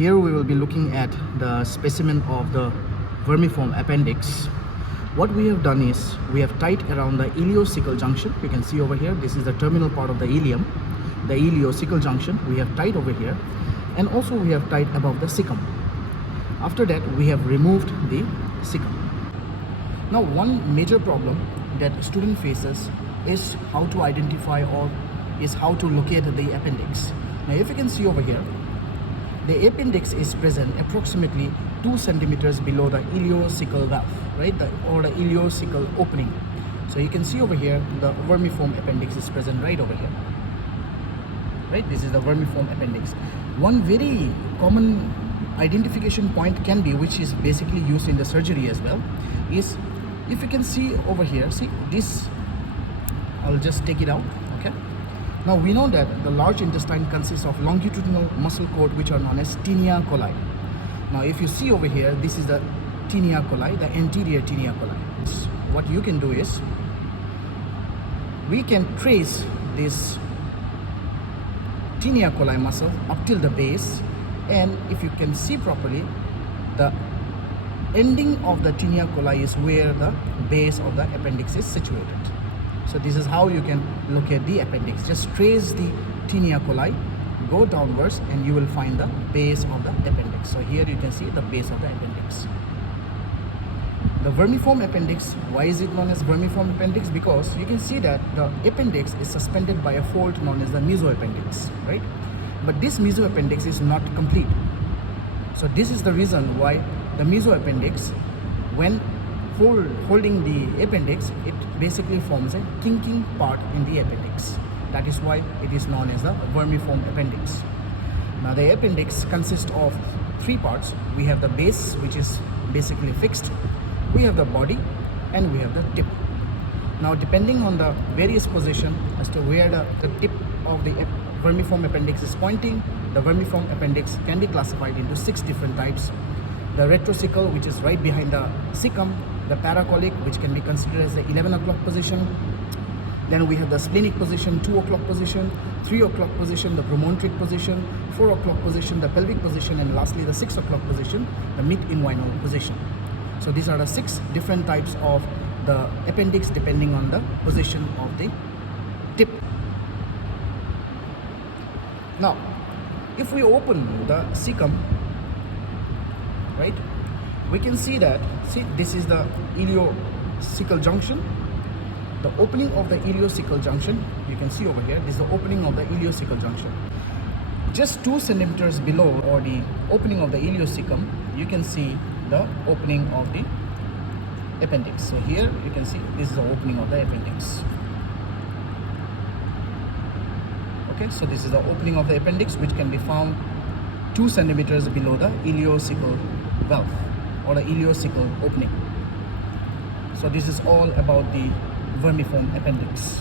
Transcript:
Here we will be looking at the specimen of the vermiform appendix. What we have done is we have tied around the ileocecal junction. You can see over here, this is the terminal part of the ileum, the ileocecal junction. We have tied over here, and also we have tied above the cecum. After that, we have removed the cecum. Now, one major problem that student faces is how to identify or is how to locate the appendix. Now, if you can see over here, the appendix is present approximately 2 centimeters below the ileocecal valve, right? Or the ileocecal opening. So you can see over here, the vermiform appendix is present right over here. Right? This is the vermiform appendix. One very common identification point can be, which is basically used in the surgery as well, is if you can see over here, see this, I'll just take it out, okay? Now we know that the large intestine consists of longitudinal muscle cord which are known as tinea coli. Now if you see over here, this is the tinea coli, the anterior tinea coli. What you can do is, we can trace this tinea coli muscle up till the base, and if you can see properly, the ending of the tinea coli is where the base of the appendix is situated. So this is how you can locate the appendix. Just trace the tinea coli, go downwards, and you will find the base of the appendix. So here you can see the base of the appendix. The vermiform appendix, why is it known as vermiform appendix? Because you can see that the appendix is suspended by a fold known as the mesoappendix, right? But this mesoappendix is not complete. So this is the reason why the mesoappendix, when holding the appendix, it basically forms a kinking part in the appendix. That is why it is known as the vermiform appendix. Now the appendix consists of 3 parts. We have the base, which is basically fixed. We have the body, and we have the tip. Now depending on the various position as to where the tip of the vermiform appendix is pointing, the vermiform appendix can be classified into 6 different types. The retrocecal, which is right behind the cecum, the paracolic, which can be considered as the 11 o'clock position. Then we have the splenic position, 2 o'clock position, 3 o'clock position, the promontoric position, 4 o'clock position, the pelvic position, and lastly the 6 o'clock position, the mid-inguinal position. So these are the 6 different types of the appendix depending on the position of the tip. Now, if we open the cecum, right, we can see that, see, this is the ileocecal junction. The opening of the ileocecal junction, you can see over here, this is the opening of the ileocecal junction. Just 2 centimeters below, or the opening of the ileocecum, you can see the opening of the appendix. So here you can see this is the opening of the appendix. Okay, so this is the opening of the appendix, which can be found 2 centimeters below the ileocecal valve or the ileocecal opening. So this is all about the vermiform appendix.